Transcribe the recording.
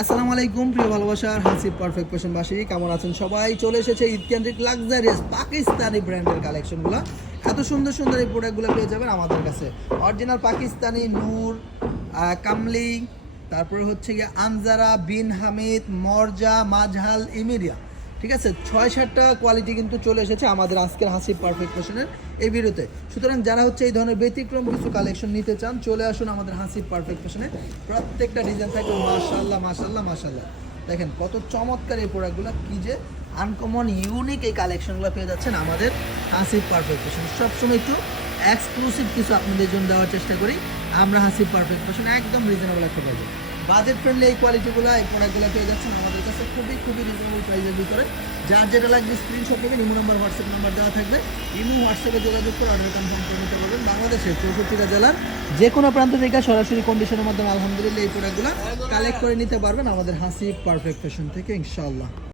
আসসালামু আলাইকুম, প্রিয় ভালোবাসার হাসি পারফেক্ট পেশনবাসী কেমন আছেন সবাই? চলে এসেছে ঈদ কেন্দ্রিক লাক্সারিয়াস পাকিস্তানি ব্র্যান্ডের কালেকশনগুলো এত সুন্দর সুন্দর এই প্রোডাক্টগুলো পেয়ে যাবেন আমাদের কাছে। অরিজিনাল পাকিস্তানি নূর কামলিং, তারপরে হচ্ছে গিয়ে আনজারা, বিন হামিদ, মরজা, মাঝহাল, ইমিরিয়া। ঠিক আছে? ছয় সাতটা কোয়ালিটি কিন্তু চলে এসেছে আমাদের আজকের হাসি পারফেক্ট ফ্যাশনের এই ভিডিওতে সুতরাং যারা হচ্ছে এই ধরনের ব্যতিক্রম কিছু কালেকশন নিতে চান, চলে আসুন আমাদের হাসি পারফেক্ট ফ্যাশনে প্রত্যেকটা ডিজাইন থাকবে মাশাল্লাহ মাশাল্লাহ মাশাল্লাহ দেখেন কত চমৎকার এই প্রোডাক্টগুলো কি যে আনকমন ইউনিক এই কালেকশনগুলো পেয়ে যাচ্ছেন আমাদের হাসিব পারফেক্ট ফ্যাশন সবসময় একটু এক্সক্লুসিভ কিছু আপনাদের জন্য দেওয়ার চেষ্টা করি। আমরা হাসিব পারফেক্ট ফ্যাশন একদম রিজনেবল একটা পাবো বাজেট ফ্রেন্ডলি এই কোয়ালিটিগুলো এই প্রোডাক্টগুলো পেয়ে যাচ্ছেন আমাদের কাছে। খুবই খুবই রিজনেবল প্রাইসের ভিতরে। যার যেটা লাগবে স্ক্রিনশট নেবেন, ইমো নাম্বার হোয়াটসঅ্যাপ নাম্বার দেওয়া থাকবে। ইমো হোয়াটসঅ্যাপে যোগাযোগ করে অর্ডার কনফার্ম করে নিতে পারবেন। বাংলাদেশের চৌষট্টিটা জেলার যে কোনো প্রান্ত থেকে সরাসরি কন্ডিশনের মাধ্যমে আলহামদুলিল্লাহ এই প্রোডাক্টগুলো কালেক্ট করে নিতে পারবেন আমাদের হাসি পারফেক্ট ফ্যাশন থেকে, ইনশাআল্লাহ।